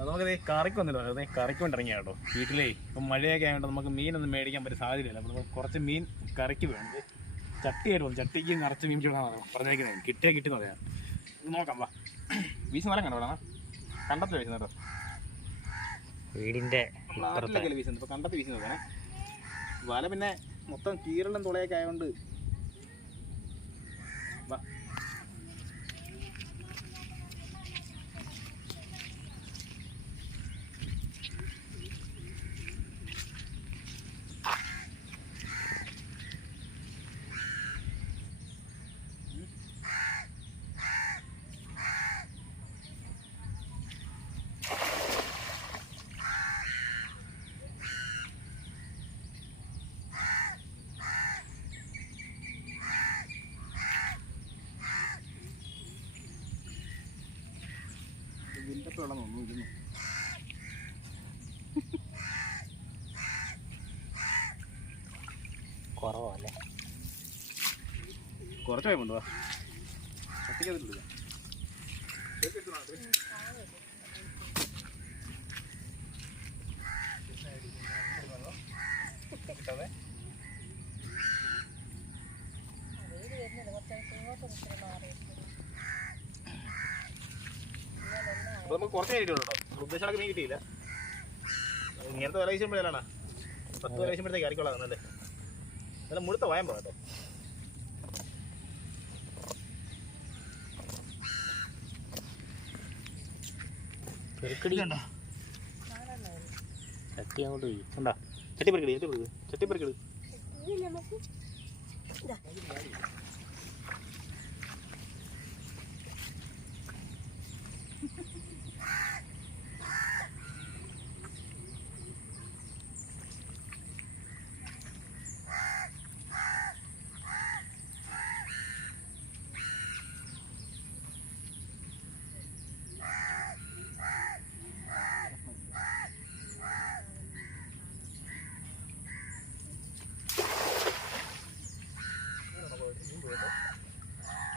അത് നമുക്ക് കറിക്ക് വന്നില്ല അത് കറിക്ക് കൊണ്ടിറങ്ങിയ കേട്ടോ വീട്ടിലേ ഇപ്പം മഴയൊക്കെ ആയതുകൊണ്ട് നമുക്ക് മീനൊന്നും മേടിക്കാൻ പറ്റിയ സാധ്യതയില്ല അപ്പോൾ നമുക്ക് കുറച്ച് മീൻ കറിക്ക് വേണം. ചട്ടിയായിട്ട് വന്നു. ചട്ടിക്ക് നിറച്ച് മീൻ ചൂടാണ് പറഞ്ഞേക്കുന്നത് കിട്ടിയാൽ കിട്ടി പറയാം. നോക്കാം വാ. വീശ് മരം കണ്ടോ കണ്ടത്തിൽ വീശുന്ന കേട്ടോ. വീടിന്റെ നാട്ടിലൊക്കെ വീശുന്നത്? ഇപ്പോൾ കണ്ടത്തിൽ വീശുന്നത് നോക്കണേ. വല പിന്നെ മൊത്തം കീരളും തുളയൊക്കെ ആയതുകൊണ്ട് വാ. വെള്ളം ഒന്നും ഇരുന്നു കുറവല്ലേ? കുറച്ച് പോയി കൊണ്ടുപോവാ അപ്പോൾ നമുക്ക് കുറച്ച് കിട്ടിയുള്ളൂ കേട്ടോ ഉദ്ദേശിച്ചൊക്കെ മീൻ കിട്ടിയില്ല. ഇങ്ങനത്തെ വില വീശുമ്പോഴാണ്. പത്ത് വില വീശുമ്പോഴത്തേക്ക് അല്ലേ? നല്ലേ മുഴുത്ത വായം പോകട്ടെ കേട്ടോ. പെരുക്കടി കണ്ടോ ചട്ടി അങ്ങോട്ട് കണ്ടോ ചട്ടിപ്പറിക്കടി ചട്ടിപ്പറിക്കടി ചട്ടിപ്പറിക്കടി മീനാണോ എരണ്ടയാണോ ഇവിടെ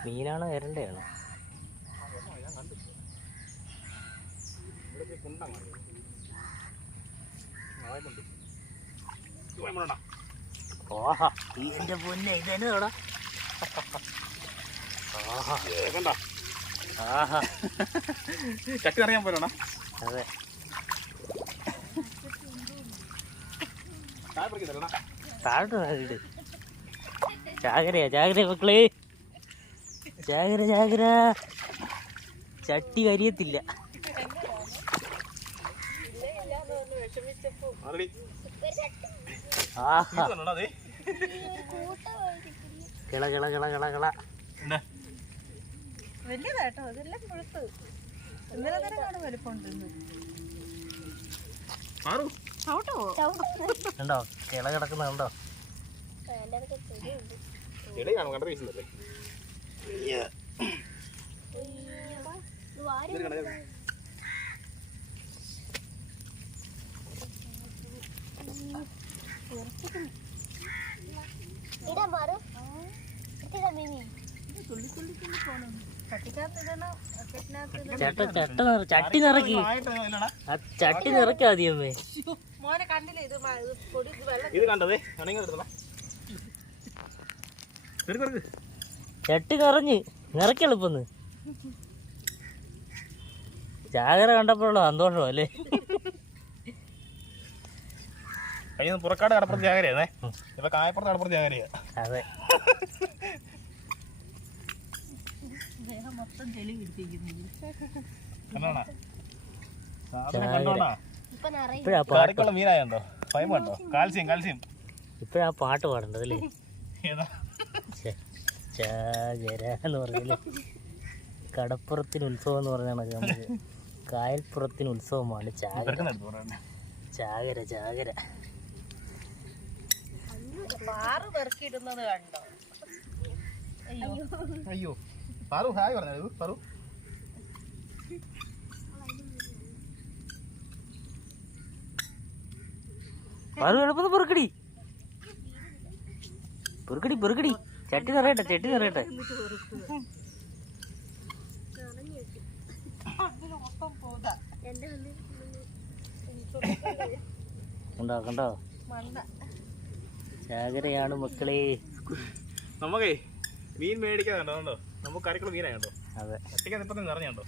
കുണ്ടാണ് എരണ്ടയാണോ ചക്കറിയാൻ ഈ ആഹാ. അതെ. താഴെ ഇട്. ജാഗ്രയാ ജാഗ്ര മക്കളെ. ജാഗ്ര ജാഗ്ര ചട്ടി കരിയത്തില്ല. കിള കിള കിള കിള കിള. എന്താ? വലിയതാട്ടോ ഇതെല്ലാം പുഴുത്ത്. ഇന്നലെ തന്നെ കാണും വലിപ്പമുണ്ട് ഇന്ന്. മാറൂ. കണ്ടോ? കിള കിടക്കുന്ന കണ്ടോ? കാണും കണ്ടത് വീശുന്നല്ലേ? ഇടണം. ചട്ട ചട്ട നിറ- ചട്ടി നിറക്കി. ആ ചട്ടി നിറക്കാതിയമ്മേ മോനെ കണ്ടില്ലേ? ഇത് പൊടി ഇത് വെള്ളം ഇത് കണ്ടതേ. അണങ്ങി എടുക്ക്. ചട്ടി നിറഞ്ഞ് നിറക്കെളുപ്പന്ന് ജാഗ്രത കണ്ടപ്പോഴുള്ള സന്തോഷം അല്ലേ? കഴിഞ്ഞ പുറക്കാട് കടപ്പുറത്ത് ജാഗരയാണേ ഇപ്പൊ കായപ്പുറത്ത് കടപ്പുറത്ത് ജാഗരയാ അതെ. ജാഗര. Calcium calcium. ഇപ്പഴാ പാട്ട് പാടേണ്ടത് അല്ലേ? പറഞ്ഞില്ല? എന്ന് കടപ്പുറത്തിന് ഉത്സവം എന്ന് പറഞ്ഞാണ് നമുക്ക് കായൽപ്പുറത്തിന് ഉത്സവമാണ് ചാകര ചാകര ചാകര പാറ് പെറുക്കിയിടുന്നത് കണ്ടോ? അയ്യോ. അയ്യോ. പാറു ഹായ് പറഞ്ഞത് പാറു. പാറു എളുപ്പത്തിൽ പെറുക്കടി. പെറുക്കടി പെറുക്കടി. ചട്ടി നിറയട്ടെ ചട്ടി നിറയട്ടെ. കണ്ടോ? ചാകരയാണ് മക്കളെ. നമുക്കേ മീൻ കണ്ടോ കണ്ടോ? നമുക്ക് കരക്കുള്ള മീനായോ അതെ. ഒറ്റയ്ക്ക് ഇപ്പം നിറഞ്ഞുണ്ടോ?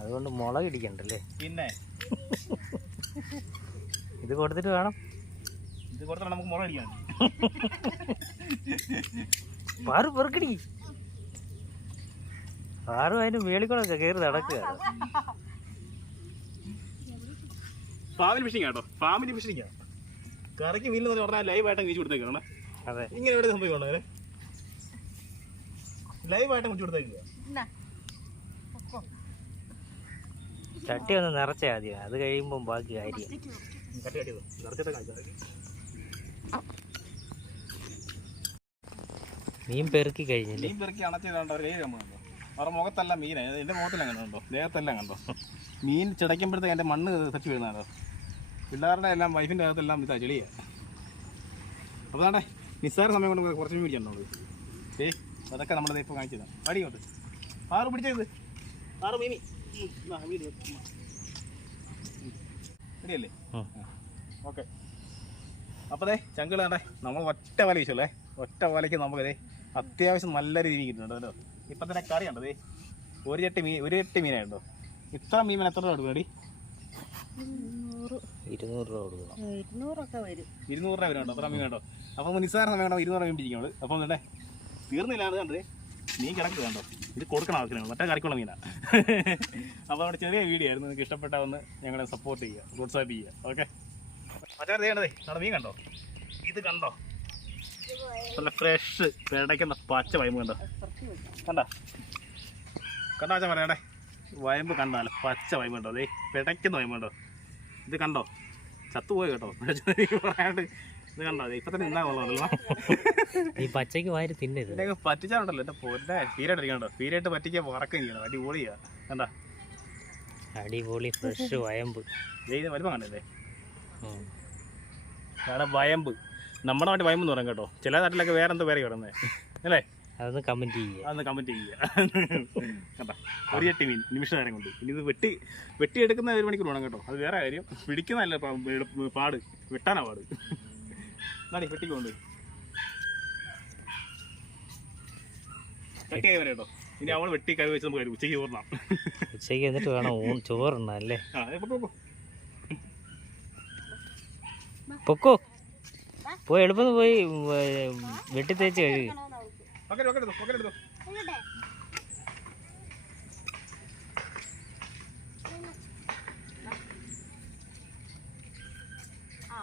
അതുകൊണ്ട് മുളക് ഇടിക്കണ്ടല്ലേ? പിന്നെ? ഇത് കൊടുത്തിട്ട് വേണം. ഇത് കൊടുത്തിട്ട് നമുക്ക് മുളക് അടിക്കാൻ പാറ് പെറുക്കടി. പാറു അതിന് മേളിക്കൂടെ കയറി നടക്കുക. ഫാമിലി ഫിഷിംഗ് കേട്ടോ ഫാമിലി ഫിഷിംഗ് കറിക്ക് മീൻ എന്ന് പറഞ്ഞാൽ ലൈവ് ആയിട്ട് വീശി കൊടുത്തേക്കാണ് അതെ. ഇങ്ങനെ സംഭവിക്കണോ ലൈവ് ആയിട്ട് കൊടുത്തേക്കുക ചട്ടി ഒന്ന് നിറച്ചേ ആദ്യം. അത് കഴിയുമ്പം ബാക്കി കാര്യം. നിറച്ചിട്ട് കാണിച്ചു മീൻ പെറുക്കി കഴിഞ്ഞില്ലേ? മീൻ പെറുക്കി അണച്ചതാണ്ട് അവർ കൈ കണ്ടോ? അവരുടെ മുഖത്തെല്ലാം എന്റെ എന്റെ മുഖത്തെല്ലാം കണ്ടോ? ദേഹത്തെല്ലാം കണ്ടോ? മീൻ ചിടയ്ക്കുമ്പോഴത്തേക്ക് എന്റെ മണ്ണ് തട്ടി വീഴുന്നതാണോ? പിള്ളേരുടെ എല്ലാം വൈഫിന്റെ അകത്തെല്ലാം ഇതാ ചെളിയാ. അപ്പോൾ അതാണ്ടേ നിസ്സാര സമയം കൊണ്ട് കുറച്ച് മീൻ പിടിക്കണ്ടോ ഏ അതൊക്കെ നമ്മളത് ഇപ്പോൾ കാണിച്ചതാണ് അടിയോട്ട് ആറ് പിടിച്ചത് ആറ് മീമി റെഡിയല്ലേ? ഉം. ഓക്കെ. അപ്പതേ ചങ്കിളാണ്ടേ നമ്മൾ ഒറ്റ വല വീശല്ലേ ഒറ്റ വലയ്ക്ക് നമുക്കതേ അത്യാവശ്യം നല്ല രീതിയിൽ കിട്ടുന്നുണ്ട് കേട്ടോ. ഇപ്പം തന്നെ കറി ഉണ്ടത് ദേ. ഒരു ചട്ടി മീൻ ഒരു ചട്ടി മീനായിട്ടോ ഇത്ര മീൻ എത്ര രൂപ കൊടുക്കണടി ഇരുന്നൂറ്. ഇരുന്നൂറ് രൂപ കൊടുക്കണം ഇരുന്നൂറൊക്കെ വരും. ഇരുന്നൂറ് രൂപ വരുന്നുണ്ടോ അത്ര മീൻ വേണ്ടോ അപ്പോൾ നിസ്സാര സമയം വേണം ഇരുന്നൂറ് മീൻ പിടിക്കുന്നത് അപ്പോൾ എന്നിട്ടേ തീർന്നില്ല അത് കണ്ടത് മീൻ കിടക്ക് വേണ്ടോ ഇത് കൊടുക്കണം ആവശ്യമാണ് മറ്റേ കറിക്കുള്ള മീനാണ് അപ്പോൾ അവിടെ ചെറിയ വീഡിയോ ആയിരുന്നു നിങ്ങൾക്ക് ഇഷ്ടപ്പെട്ട ഒന്ന് ഞങ്ങളെ സപ്പോർട്ട് ചെയ്യുക പ്രോത്സാഹിപ്പിക്കുക ഓക്കെ മറ്റേ ചെയ്യേണ്ടതേ നമ്മുടെ മീൻ കണ്ടോ? ഇത് കണ്ടോ? നല്ല ഫ്രഷ് പേടയ്ക്കുന്ന പച്ച വയമ്പ് കണ്ടോ? കണ്ട? കണ്ടോ അച്ഛൻ പറയണ്ടേ വയമ്പ് കണ്ടാല പച്ച വയമ്പ് കണ്ടോ? അതേ പിടയ്ക്കുന്ന വയമ്പ് കണ്ടോ? ഇത് കണ്ടോ? ചത്തുപോയി കേട്ടോ. പറയാണ്ട് ഇത് കണ്ടോ? അതെ ഇപ്പൊ തന്നെ നിന്നാ കൊള്ളാമല്ലോ. ഈ പച്ചയ്ക്ക് വാരി തിന്നരുത്. പറ്റിച്ചാലുണ്ടല്ലോ. എന്റെ പൊന്നെ ഫീരായിട്ടിരിക്കണ്ടോ ഫീരായിട്ട് പറ്റിക്കാൻ വറക്കം ചെയ്യണം അടിപൊളിയാ. കണ്ടാ? അടിപൊളി ഫ്രഷ് വയമ്പ്. ഇത് വരുമ്പോ കണ്ടല്ലേ വയമ്പ്. നമ്മുടെ നാട്ടിൽ വയമ്പ് എന്ന് പറയും കേട്ടോ. ചില നാട്ടിലൊക്കെ വേറെ എന്തോ പേരെ കിടന്നേ അല്ലേ? അതൊന്ന് കമന്റ് ചെയ്യുക അതൊന്ന് കമന്റ് ചെയ്യുക കേട്ടോ ഒരു ചട്ടി മീൻ നിമിഷ നേരം കൊണ്ട്. ഇനി ഇത് വെട്ടി വെട്ടിയെടുക്കുന്ന ഒരു മണിക്കൂർ വേണം കേട്ടോ. അത് വേറെ കാര്യം. പിടിക്കുന്നതല്ല പാട്. വെട്ടാനാ പാട്. നാടി വെട്ടിക്കൊണ്ട് ചട്ടിയായി വരെ കേട്ടോ. ഇനി അവൾ വെട്ടി കഴിവ് വെച്ച് നമുക്ക് ഉച്ചയ്ക്ക് ചോറിനാം ഉച്ചയ്ക്ക് എന്നിട്ട് വേണം ഊൺ പൊക്കോ. പൊക്കോ? പോയി എളുപ്പം പോയി വെട്ടി തേച്ച് കഴുകി. ആ